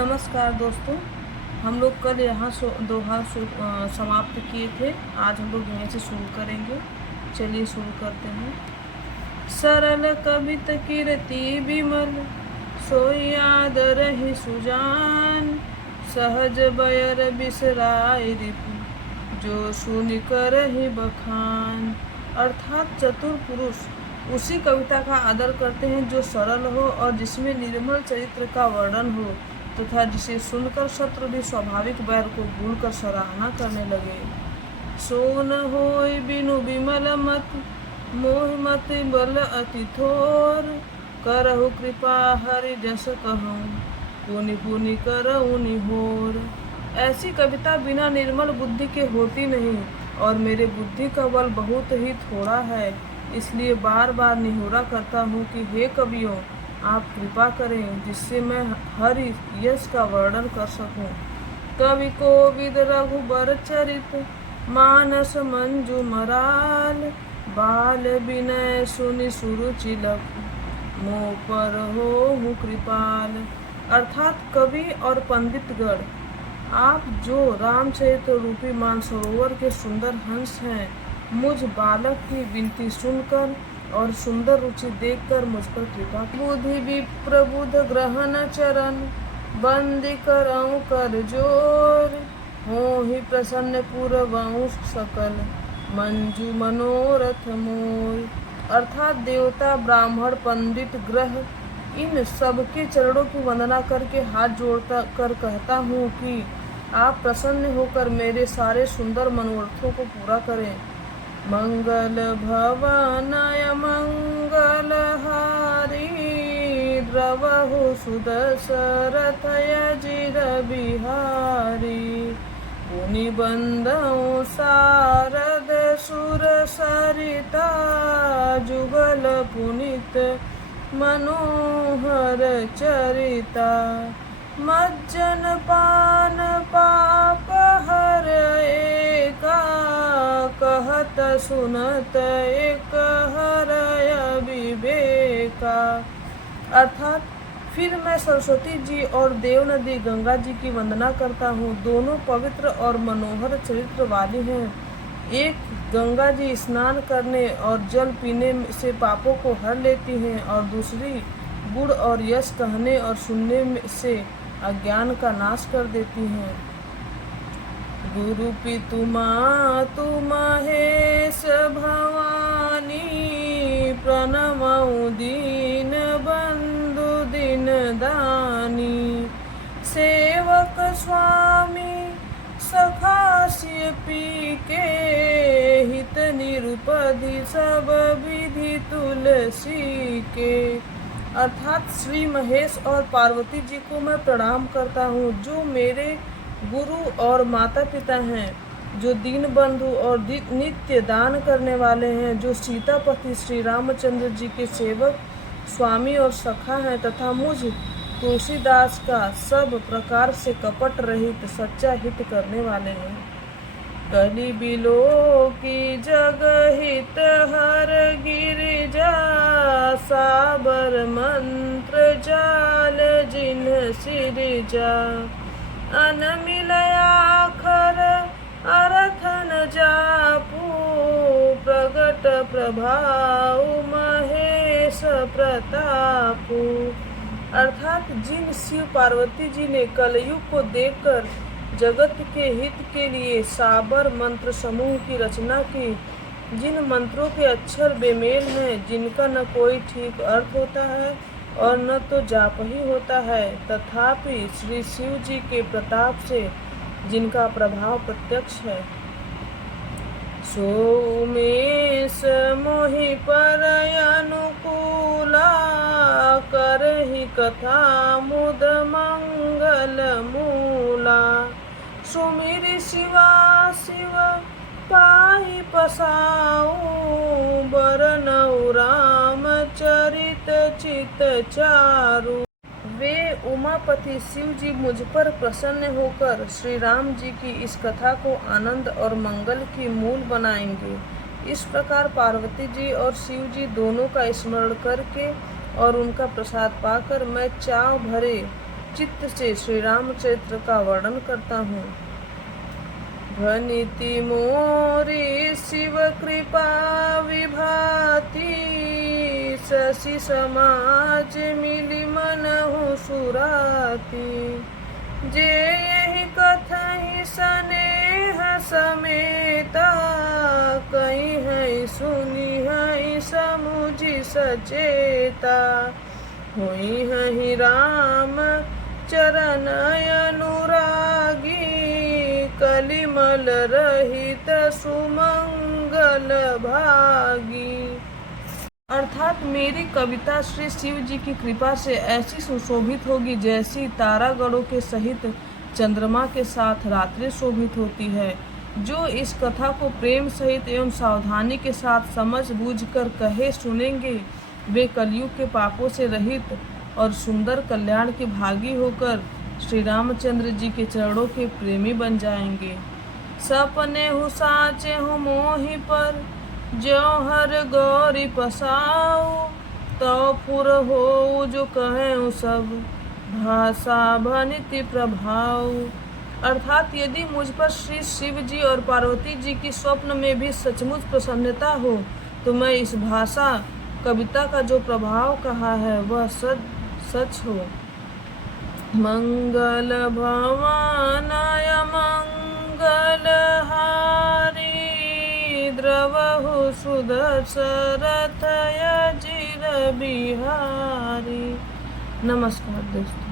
नमस्कार दोस्तों। हम लोग कल यहाँ दोहा समाप्त किए थे। आज हम लोग यहीं से शुरू करेंगे। चलिए शुरू करते हैं। सरल कवित कीर्ति विमल, सोई याद रही सुजान। सहज बयर बिसराय रिपु, जो सुनि करहि बखान। अर्थात चतुर पुरुष उसी कविता का आदर करते हैं जो सरल हो और जिसमें निर्मल चरित्र का वर्णन हो, तथा जिसे सुनकर शत्रु भी स्वाभाविक बैर को भूलकर सराहना करने लगे। सो न होय बिनु विमल मत, मोह मत बल अति थोर। करहु कृपा हरि जस कहूँ, पुनि पुनि करहु निहोर। ऐसी कविता बिना निर्मल बुद्धि के होती नहीं, और मेरे बुद्धि का बल बहुत ही थोड़ा है। इसलिए बार बार निहोरा करता हूँ कि हे कवियों, आप कृपा करें जिससे मैं हरि यश का वर्णन कर सकूं। कवि कोविद रघुबर चरित, मानस मंजू मराल। बाल विनय सुनि सुरुचि लखु, मोह पर होहु कृपाल। अर्थात कवि और पंडितगण, आप जो रामचरित्र रूपी मानसरोवर के सुंदर हंस हैं, मुझ बालक की विनती सुनकर और सुंदर रुचि देखकर मुझ पर कृपा। बुद्धि विप्रबुध ग्रहण चरण, बंदी करऊं कर जोर। होहि प्रसन्न पुरवऊं सकल, मंजू मनोरथ मोर। अर्थात देवता, ब्राह्मण, पंडित, ग्रह, इन सब के चरणों की वंदना करके हाथ जोड़ता कर कहता हूँ कि आप प्रसन्न होकर मेरे सारे सुंदर मनोरथों को पूरा करें। मंगल भवनय मंगल हारी, द्रवहु सुदशरथय जिर बिहारी। पुनि बंदऊ शारद सुर सरिता, जुगल पुनित मनोहर चरिता। मज्जन पान पाप हर एका, कहत सुनत एक हरय विवेका। अर्थात फिर मैं सरस्वती जी और देव नदी गंगा जी की वंदना करता हूँ। दोनों पवित्र और मनोहर चरित्र वाली हैं। एक गंगा जी स्नान करने और जल पीने से पापों को हर लेती हैं, और दूसरी गुण और यश कहने और सुनने से अज्ञान का नाश कर देती हैं। गुरु पितु मातु महेश भवानी, प्रणमऊ दीन बंधु दिन दानी। सेवक स्वामी सखास्य पी के, हित निरुपधि सब विधि तुलसी के। अर्थात श्री महेश और पार्वती जी को मैं प्रणाम करता हूँ, जो मेरे गुरु और माता पिता हैं, जो दीन बंधु और नित्य दान करने वाले हैं, जो सीतापति श्री रामचंद्र जी के सेवक, स्वामी और सखा हैं, तथा मुझ तुलसीदास का सब प्रकार से कपट रहित सच्चा हित करने वाले हैं। कलि बिलो की जग हित हर गिरिजा, साबर मंत्र जाल जिन सिरिजा। अन मिलयाखर अर्थ न जापू, प्रगट प्रभाव महेश प्रतापू। अर्थात जिन शिव पार्वती जी ने कलयुग को देखकर जगत के हित के लिए साबर मंत्र समूह की रचना की, जिन मंत्रों के अक्षर बेमेल हैं, जिनका न कोई ठीक अर्थ होता है और न तो जाप ही होता है, तथापि श्री शिव जी के प्रताप से जिनका प्रभाव प्रत्यक्ष है। सोमेश मोहि पर अनुकूला, करहि कथा मुद मंगल मूला। सुमिरि शिवा शिव पाहि पसाऊ, बरनऊ राम चरित चित चारु। वे उमापति शिव जी मुझ पर प्रसन्न होकर श्री राम जी की इस कथा को आनंद और मंगल की मूल बनाएंगे। इस प्रकार पार्वती जी और शिव जी दोनों का स्मरण करके और उनका प्रसाद पाकर मैं चाव भरे चित्त से श्री रामचरित्र का वर्णन करता हूँ। भनिति मोरी शिव कृपा विभाति, शशि समाज मिली मनहु सुराती। जे यही कथहि स्नेह समेता, कहीं है सुनी है समुझि सचेता। हुई है राम चरण अनुरागी, कलिमल रहित सुमंगल भागी। अर्थात मेरी कविता श्री शिव जी की कृपा से ऐसी सुशोभित होगी जैसी तारागणों के सहित चंद्रमा के साथ रात्रि शोभित होती है। जो इस कथा को प्रेम सहित एवं सावधानी के साथ समझ बूझ कर कहे सुनेंगे, वे कलयुग के पापों से रहित और सुंदर कल्याण के भागी होकर श्री रामचंद्र जी के चरणों के प्रेमी बन जाएंगे। सपने हु साचे हूँ मोहि पर, जो हर गौरी पसाओ। तो फुर हो जो कहें सब, भाषा भनिति प्रभाव। अर्थात यदि मुझ पर श्री शिव जी और पार्वती जी की स्वप्न में भी सचमुच प्रसन्नता हो, तो मैं इस भाषा कविता का जो प्रभाव कहा है वह सच हो। मंगल भवानाय मंगल हारी, द्रवहु सुदशरथ अजिर बिहारी। नमस्कार दोस्तों।